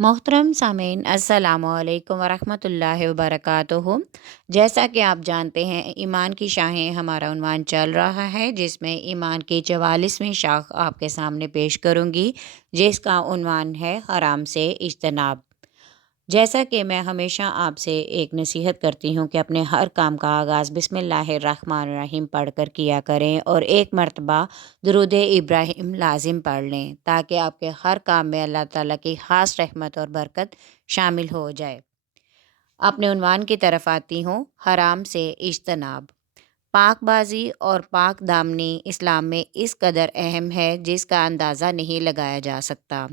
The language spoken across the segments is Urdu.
محترم سامعین السلام علیکم ورحمۃ اللہ وبرکاتہ۔ جیسا کہ آپ جانتے ہیں ایمان کی شاخیں ہمارا عنوان چل رہا ہے، جس میں ایمان کی 44ویں شاخ آپ کے سامنے پیش کروں گی، جس کا عنوان ہے حرام سے اجتناب۔ جیسا کہ میں ہمیشہ آپ سے ایک نصیحت کرتی ہوں کہ اپنے ہر کام کا آغاز بسم اللہ الرحمن الرحیم پڑھ کر کیا کریں اور ایک مرتبہ درود ابراہیم لازم پڑھ لیں، تاکہ آپ کے ہر کام میں اللہ تعالیٰ کی خاص رحمت اور برکت شامل ہو جائے۔ اپنے عنوان کی طرف آتی ہوں، حرام سے اجتناب۔ پاک بازی اور پاک دامنی اسلام میں اس قدر اہم ہے جس کا اندازہ نہیں لگایا جا سکتا۔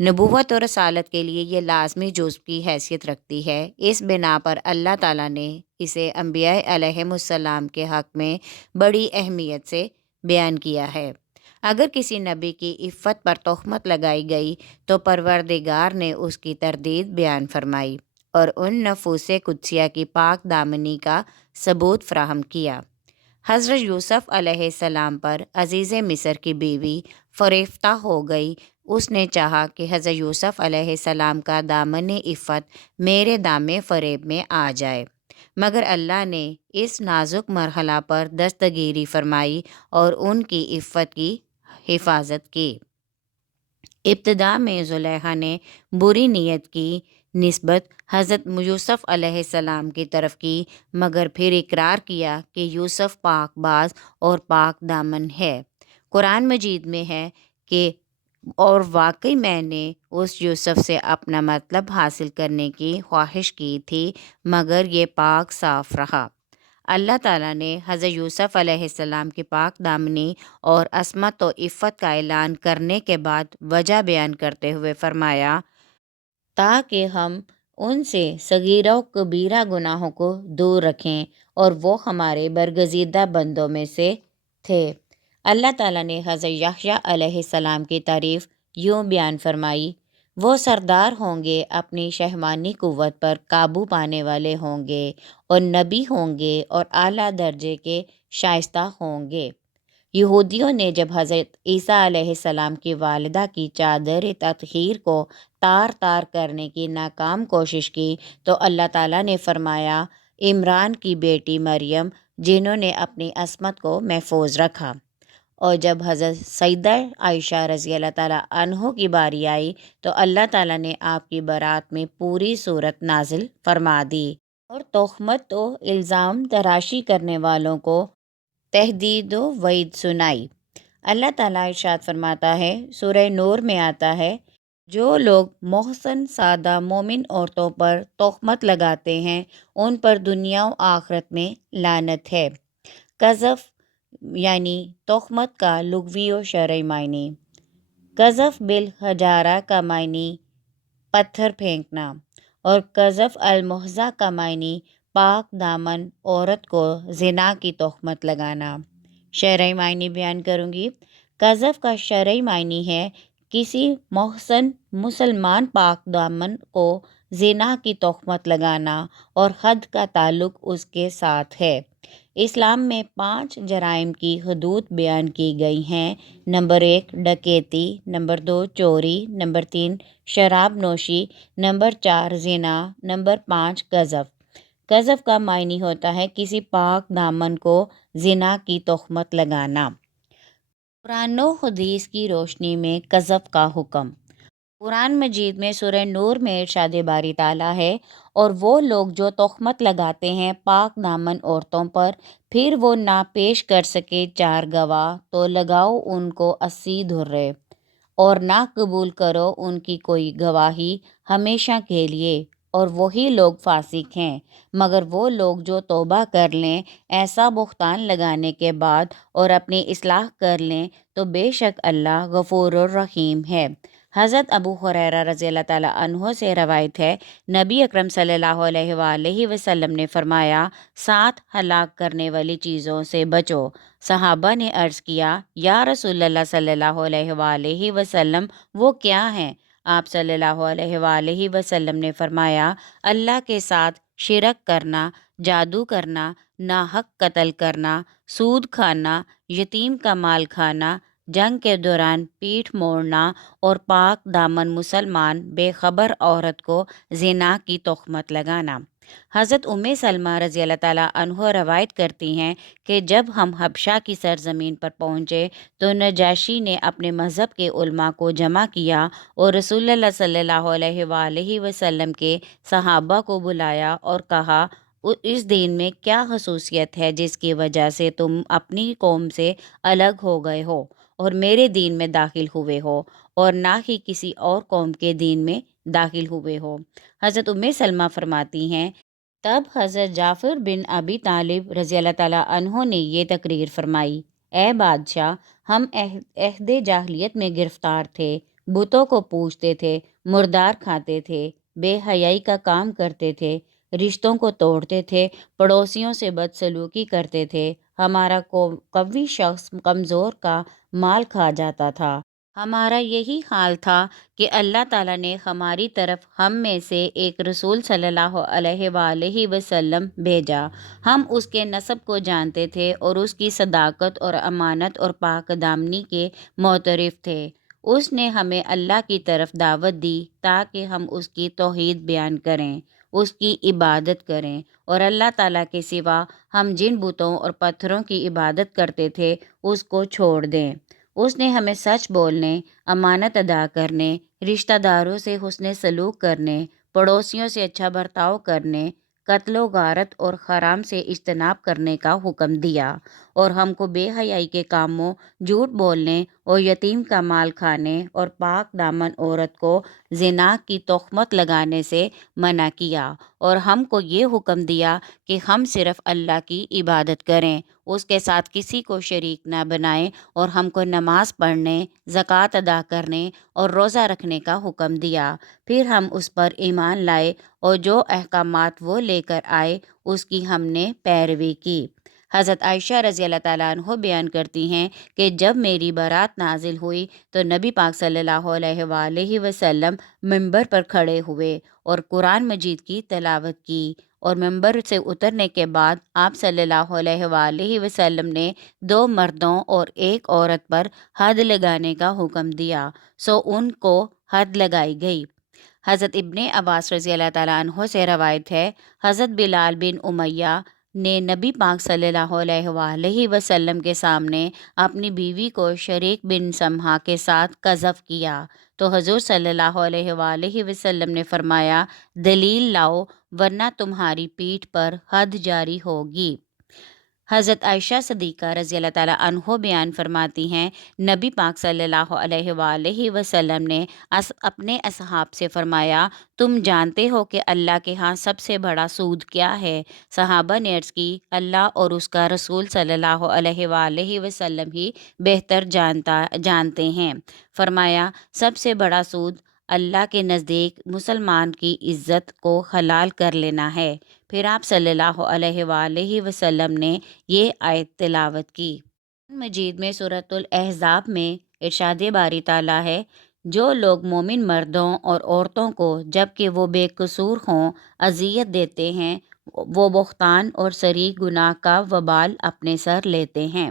نبوت اور رسالت کے لیے یہ لازمی جزو کی حیثیت رکھتی ہے۔ اس بنا پر اللہ تعالیٰ نے اسے انبیاء علیہم السلام کے حق میں بڑی اہمیت سے بیان کیا ہے۔ اگر کسی نبی کی عفت پر تہمت لگائی گئی تو پروردگار نے اس کی تردید بیان فرمائی اور ان نفوس قدسیہ کی پاک دامنی کا ثبوت فراہم کیا۔ حضرت یوسف علیہ السلام پر عزیز مصر کی بیوی فریفتہ ہو گئی۔ اس نے چاہا کہ حضرت یوسف علیہ السلام کا دامن عفت میرے دام فریب میں آ جائے، مگر اللہ نے اس نازک مرحلہ پر دستگیری فرمائی اور ان کی عفت کی حفاظت کی۔ ابتدا میں زلیخا نے بری نیت کی نسبت حضرت یوسف علیہ السلام کی طرف کی، مگر پھر اقرار کیا کہ یوسف پاک باز اور پاک دامن ہے۔ قرآن مجید میں ہے کہ اور واقعی میں نے اس یوسف سے اپنا مطلب حاصل کرنے کی خواہش کی تھی، مگر یہ پاک صاف رہا۔ اللہ تعالیٰ نے حضرت یوسف علیہ السلام کی پاک دامنی اور عصمت و عفت کا اعلان کرنے کے بعد وجہ بیان کرتے ہوئے فرمایا، تاکہ ہم ان سے صغیرہ و کبیرہ گناہوں کو دور رکھیں اور وہ ہمارے برگزیدہ بندوں میں سے تھے۔ اللہ تعالیٰ نے حضرت یحییٰ علیہ السلام کی تعریف یوں بیان فرمائی، وہ سردار ہوں گے، اپنی شہوانی قوت پر قابو پانے والے ہوں گے اور نبی ہوں گے اور اعلیٰ درجے کے شائستہ ہوں گے۔ یہودیوں نے جب حضرت عیسیٰ علیہ السلام کی والدہ کی چادر تطہیر کو تار تار کرنے کی ناکام کوشش کی تو اللہ تعالیٰ نے فرمایا، عمران کی بیٹی مریم جنہوں نے اپنی عصمت کو محفوظ رکھا۔ اور جب حضرت سیدہ عائشہ رضی اللہ تعالیٰ عنہ کی باری آئی تو اللہ تعالیٰ نے آپ کی برات میں پوری صورت نازل فرما دی اور تہمت و الزام تراشی کرنے والوں کو تہدید و وعید سنائی۔ اللہ تعالیٰ ارشاد فرماتا ہے، سورہ نور میں آتا ہے، جو لوگ محسن سادہ مومن عورتوں پر تہمت لگاتے ہیں ان پر دنیا و آخرت میں لعنت ہے۔ قذف یعنی تہمت کا لغوی و شرعی معنی۔ قذف بالحجارہ کا معنی پتھر پھینکنا اور قذف المحضہ کا معنی پاک دامن عورت کو زنا کی تہمت لگانا۔ شرعی معنی بیان کروں گی۔ قذف کا شرعی معنی ہے کسی محسن مسلمان پاک دامن کو زنا کی تہمت لگانا اور حد کا تعلق اس کے ساتھ ہے۔ اسلام میں 5 جرائم کی حدود بیان کی گئی ہیں۔ نمبر 1 ڈکیتی، نمبر 2 چوری، نمبر 3 شراب نوشی، نمبر 4 زنا، نمبر 5 قذف۔ قذف کا معنی ہوتا ہے کسی پاک دامن کو زنا کی تہمت لگانا۔ قرآن و حدیث کی روشنی میں قذف کا حکم۔ قرآن مجید میں سورہ نور میں ارشاد باری تعالیٰ ہے، اور وہ لوگ جو تہمت لگاتے ہیں پاک دامن عورتوں پر، پھر وہ نہ پیش کر سکے 4 گواہ تو لگاؤ ان کو 80 دھرے اور نہ قبول کرو ان کی کوئی گواہی ہمیشہ کے لیے، اور وہی لوگ فاسق ہیں، مگر وہ لوگ جو توبہ کر لیں ایسا بہتان لگانے کے بعد اور اپنی اصلاح کر لیں تو بے شک اللہ غفور الرحیم ہے۔ حضرت ابو ہریرہ رضی اللہ تعالیٰ عنہ سے روایت ہے، نبی اکرم صلی اللہ علیہ وآلہ وسلم نے فرمایا، 7 ہلاک کرنے والی چیزوں سے بچو۔ صحابہ نے عرض کیا، یا رسول اللہ صلی اللہ علیہ وآلہ وسلم وہ کیا ہیں؟ آپ صلی اللہ علیہ وآلہ وسلم نے فرمایا، اللہ کے ساتھ شرک کرنا، جادو کرنا، ناحق قتل کرنا، سود کھانا، یتیم کا مال کھانا، جنگ کے دوران پیٹھ موڑنا اور پاک دامن مسلمان بے خبر عورت کو زنا کی تہمت لگانا۔ حضرت سلمہ رضی اللہ تعالیٰ عنہ روایت کرتی ہیں کہ جب ہم حبشہ کی سرزمین پر پہنچے تو نجاشی نے اپنے مذہب کے علماء کو جمع کیا اور رسول اللہ صلی اللہ علیہ وآلہ وسلم کے صحابہ کو بلایا اور کہا، اس دین میں کیا خصوصیت ہے جس کی وجہ سے تم اپنی قوم سے الگ ہو گئے ہو اور میرے دین میں داخل ہوئے ہو اور نہ ہی کسی اور قوم کے دین میں داخل ہوئے ہو؟ حضرت سلمہ فرماتی ہیں، تب حضرت جعفر بن ابی طالب رضی اللہ تعالیٰ عنہ نے یہ تقریر فرمائی، اے بادشاہ، ہم عہد جاہلیت میں گرفتار تھے، بتوں کو پوجتے تھے، مردار کھاتے تھے، بے حیائی کا کام کرتے تھے، رشتوں کو توڑتے تھے، پڑوسیوں سے بدسلوکی کرتے تھے، ہمارا قوی شخص کمزور کا مال کھا جاتا تھا۔ ہمارا یہی حال تھا کہ اللہ تعالیٰ نے ہماری طرف ہم میں سے ایک رسول صلی اللہ علیہ وآلہ وسلم بھیجا۔ ہم اس کے نسب کو جانتے تھے اور اس کی صداقت اور امانت اور پاک دامنی کے معترف تھے۔ اس نے ہمیں اللہ کی طرف دعوت دی تاکہ ہم اس کی توحید بیان کریں، اس کی عبادت کریں اور اللہ تعالیٰ کے سوا ہم جن بتوں اور پتھروں کی عبادت کرتے تھے اس کو چھوڑ دیں۔ اس نے ہمیں سچ بولنے، امانت ادا کرنے، رشتہ داروں سے حسن سلوک کرنے، پڑوسیوں سے اچھا برتاؤ کرنے، قتل و غارت اور حرام سے اجتناب کرنے کا حکم دیا اور ہم کو بے حیائی کے کاموں، جھوٹ بولنے اور یتیم کا مال کھانے اور پاک دامن عورت کو زنا کی تہمت لگانے سے منع کیا اور ہم کو یہ حکم دیا کہ ہم صرف اللہ کی عبادت کریں، اس کے ساتھ کسی کو شریک نہ بنائیں اور ہم کو نماز پڑھنے، زکوٰۃ ادا کرنے اور روزہ رکھنے کا حکم دیا۔ پھر ہم اس پر ایمان لائے اور جو احکامات وہ لے کر آئے اس کی ہم نے پیروی کی۔ حضرت عائشہ رضی اللہ تعالیٰ عنہ بیان کرتی ہیں کہ جب میری برات نازل ہوئی تو نبی پاک صلی اللہ علیہ وآلہ وسلم منبر پر کھڑے ہوئے اور قرآن مجید کی تلاوت کی اور منبر سے اترنے کے بعد آپ صلی اللہ علیہ وآلہ وسلم نے 2 مردوں اور 1 عورت پر حد لگانے کا حکم دیا، سو ان کو حد لگائی گئی۔ حضرت ابن عباس رضی اللہ تعالیٰ عنہ سے روایت ہے، حضرت بلال بن امیہ نے نبی پاک صلی اللہ علیہ وآلہ وسلم کے سامنے اپنی بیوی کو شریک بن سمحہ کے ساتھ قذف کیا تو حضور صلی اللہ علیہ وآلہ وسلم نے فرمایا، دلیل لاؤ ورنہ تمہاری پیٹھ پر حد جاری ہوگی۔ حضرت عائشہ صدیقہ رضی اللہ تعالیٰ عنہ بیان فرماتی ہیں، نبی پاک صلی اللہ علیہ وآلہ وسلم نے اپنے اصحاب سے فرمایا، تم جانتے ہو کہ اللہ کے ہاں سب سے بڑا سود کیا ہے؟ صحابہ نے عرض کی، اللہ اور اس کا رسول صلی اللہ علیہ وآلہ وسلم ہی بہتر جانتے ہیں۔ فرمایا، سب سے بڑا سود اللہ کے نزدیک مسلمان کی عزت کو حلال کر لینا ہے۔ پھر آپ صلی اللہ علیہ وآلہ وسلم نے یہ آیت تلاوت کی۔ مجید میں سورۃ الاحزاب میں ارشاد باری تعالیٰ ہے، جو لوگ مومن مردوں اور عورتوں کو جبکہ وہ بے قصور ہوں اذیت دیتے ہیں، وہ بہتان اور صریح گناہ کا وبال اپنے سر لیتے ہیں۔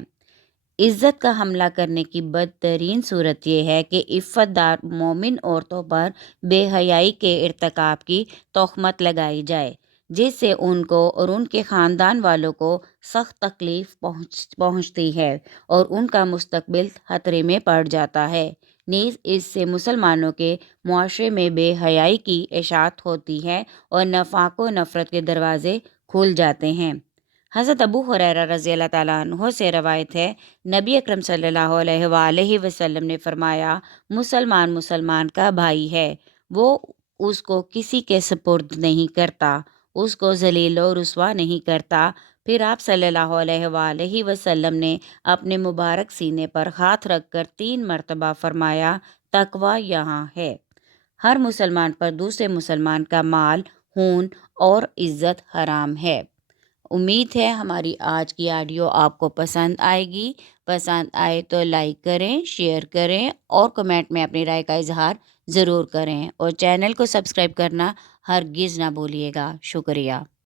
عزت کا حملہ کرنے کی بدترین صورت یہ ہے کہ عفت دار مومن عورتوں پر بے حیائی کے ارتکاب کی تہمت لگائی جائے، جس سے ان کو اور ان کے خاندان والوں کو سخت تکلیف پہنچتی ہے اور ان کا مستقبل خطرے میں پڑ جاتا ہے۔ نیز اس سے مسلمانوں کے معاشرے میں بے حیائی کی اشاعت ہوتی ہے اور نفاق و نفرت کے دروازے کھل جاتے ہیں۔ حضرت ابو ہریرہ رضی اللہ تعالیٰ عنہ سے روایت ہے، نبی اکرم صلی اللہ علیہ وآلہ وسلم نے فرمایا، مسلمان کا بھائی ہے، وہ اس کو کسی کے سپرد نہیں کرتا، اس کو ذلیل و رسوا نہیں کرتا۔ پھر آپ صلی اللہ علیہ وآلہ وسلم نے اپنے مبارک سینے پر ہاتھ رکھ کر 3 مرتبہ فرمایا، تقویٰ یہاں ہے۔ ہر مسلمان پر دوسرے مسلمان کا مال، خون اور عزت حرام ہے۔ امید ہے ہماری آج کی آڈیو آپ کو پسند آئے گی۔ پسند آئے تو لائک کریں، شیئر کریں اور کمنٹ میں اپنی رائے کا اظہار ضرور کریں اور چینل کو سبسکرائب کرنا ہرگز نہ بھولیے گا۔ شکریہ۔